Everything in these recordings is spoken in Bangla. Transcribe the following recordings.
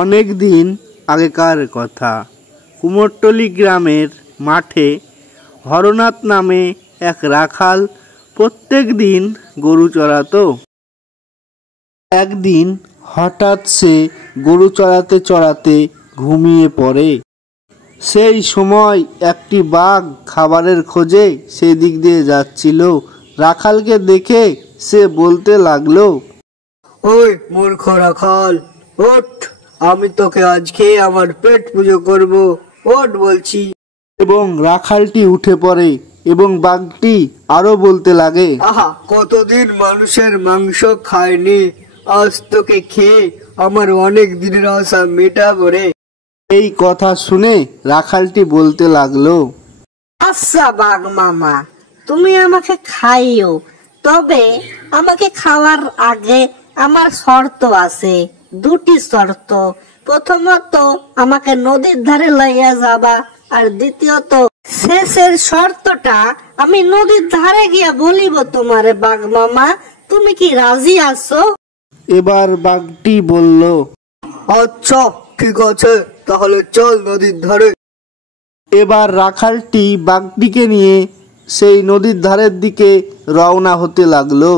অনেক দিন আগেকার কথা। কুমোরটুলি গ্রামের মাঠে হরনাথ নামে এক রাখাল প্রত্যেক দিন গরু চড়াতো। একদিন হঠাৎ সে গরু চড়াতে চড়াতে ঘুমিয়ে পড়ে। সেই সময় একটি বাঘ খাবারের খোঁজে সেদিক দিয়ে যাচ্ছিল। রাখালকে দেখে সে বলতে লাগলো, ওই মূর্খ রাখাল, ওঠ, আমি তোকে আজকে আমার পেট পুজো করব, ওঠ বলছি। এবং রাখালটি উঠে পড়ে এবং বাঘটি আরো বলতে লাগে, আহা, কতদিন মানুষের মাংস খায়নি, আজ তোকে খেয়ে আমার অনেক দিনের আশা মেটাবো রে। এই কথা শুনে রাখালটি বলতে লাগলো, আচ্ছা বাঘ মামা, তুমি আমাকে খাইও, তবে আমাকে খাওয়ার আগে আমার শর্ত আছে, দুটি শর্ত। প্রথমত আমাকে নদীর ধারে লইয়া যাবা, আর দ্বিতীয়ত শেষের শর্তটা আমি নদীর ধারে গিয়া বলিব তোমারে। বাঘ মামা, তুমি কি রাজি আছো? এবার বাঘটি বলল, আচ্ছা ঠিক আছে, তাহলে চল নদীর ধারে। এবার রাখালটি বাঘটিকে নিয়ে সেই নদীর ধারের দিকে রওনা হতে লাগলো।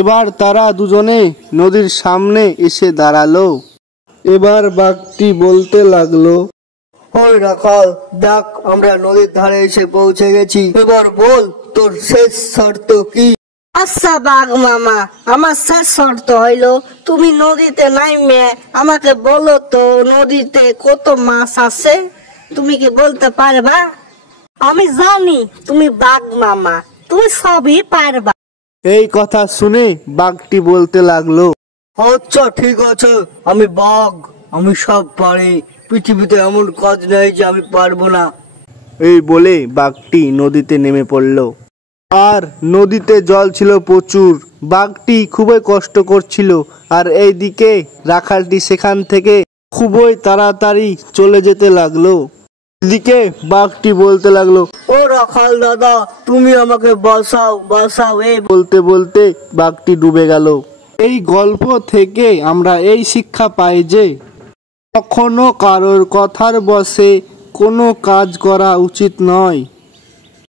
এবার তারা দুজনে নদীর সামনে এসে দাঁড়ালো। এবার বাঘটি বলতে লাগলো, ওই রাখাল, দেখ আমরা নদীর ধারে এসে পৌঁছে গেছি, এবার বল তোর শেষ শর্ত কি? আচ্ছা বাঘ মামা, আমার শেষ শর্ত হইলো তুমি নদীতে নাইমে আমাকে বলো তো নদীতে কত মাছ আছে, তুমি কি বলতে পারবা? আমি জানি তুমি বাঘ মামা, তুমি সবই পারবা। এই কথা শুনে বাঘটি বলতে লাগলো, আচ্ছা ঠিক আছে, আমি বাঘ, আমি সব পারি, পৃথিবীতে এমন কাজ নেই যে আমি পারবো না। এই বলে বাঘটি নদীতে নেমে পড়ল। আর নদীতে জল ছিল প্রচুর। বাঘটি খুবই কষ্ট করছিল, আর এইদিকে রাখালটি সেখান থেকে খুবই তাড়াতাড়ি চলে যেতে লাগলো। এদিকে বাঘটি বলতে লাগলো, ও রাখাল দাদা, তুমি আমাকে বাঁচাও বাঁচাও। এই বলতে বলতে বাঘটি ডুবে গেল। এই গল্প থেকে আমরা এই শিক্ষা পাই যে কখনো কারোর কথার বশে কোনো কাজ করা উচিত নয়।